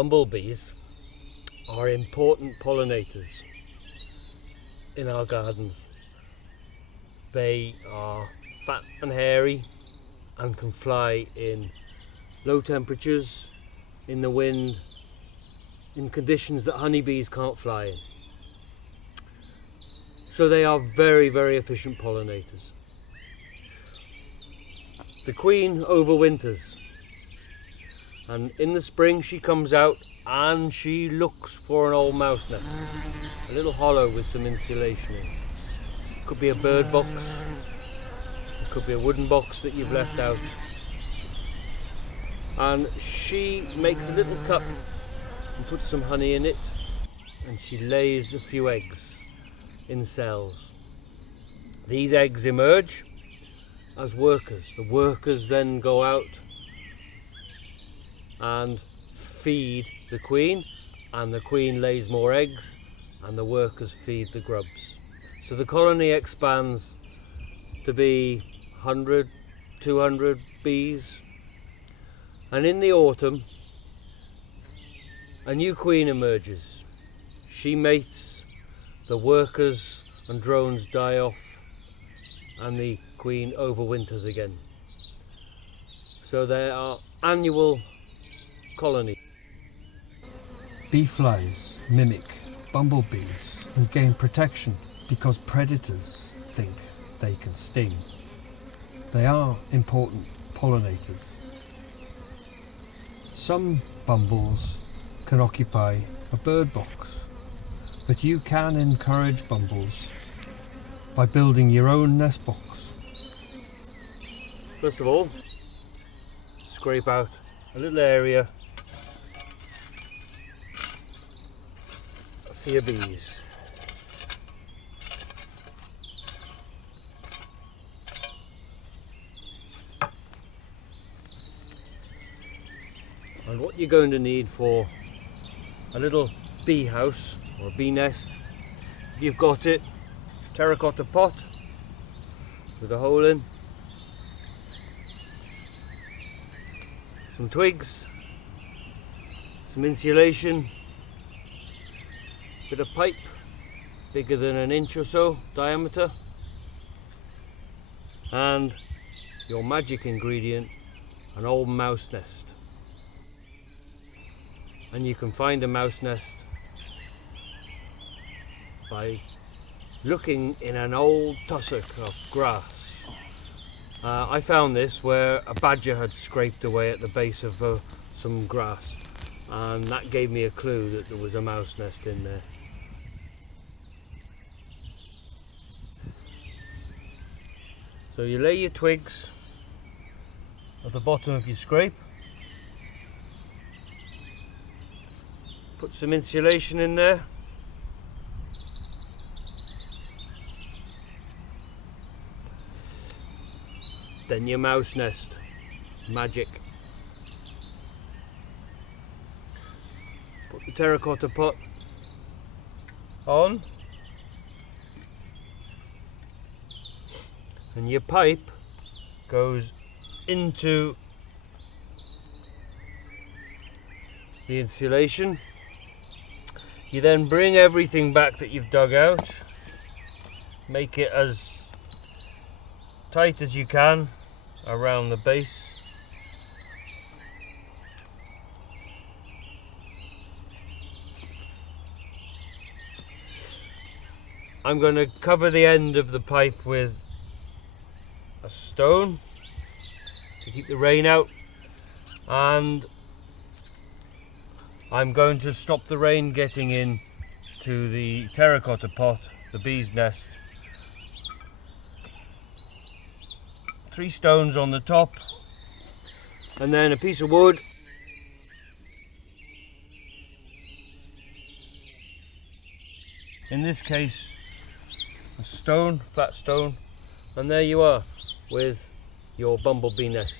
Bumblebees are important pollinators in our gardens. They are fat and hairy and can fly in low temperatures, in the wind, in conditions that honeybees can't fly in. So they are very, very efficient pollinators. The queen overwinters, and in the spring she comes out and she looks for an old mouse nest, a little hollow with some insulation in. It could be a bird box, it could be a wooden box that you've left out, and she makes a little cup and puts some honey in it, and she lays a few eggs in cells. These eggs emerge as workers. The workers then go out and feed the queen, and the queen lays more eggs and the workers feed the grubs. So the colony expands to be 100, 200 bees, and in the autumn a new queen emerges. She mates, the workers and drones die off, and the queen overwinters again. So they are annual colony. Bee flies mimic bumblebees and gain protection because predators think they can sting. They are important pollinators. Some bumbles can occupy a bird box, but you can encourage bumbles by building your own nest box. First of all, scrape out a little area for your bees. And what you're going to need for a little bee house or a bee nest, you've got it, terracotta pot with a hole in, some twigs, some insulation, bit of pipe bigger than an inch or so diameter, and your magic ingredient, an old mouse nest. And you can find a mouse nest by looking in an old tussock of grass. I found this where a badger had scraped away at the base of some grass, and that gave me a clue that there was a mouse nest in there. So you lay your twigs at the bottom of your scrape, put some insulation in there, then your mouse nest, magic. Put the terracotta pot on, and your pipe goes into the insulation. You then bring everything back that you've dug out, make it as tight as you can around the base. I'm going to cover the end of the pipe with a stone to keep the rain out, and I'm going to stop the rain getting in to the terracotta pot, the bee's nest. 3 stones on the top, and then a piece of wood, in this case a stone, flat stone, and there you are with your bumblebee nest.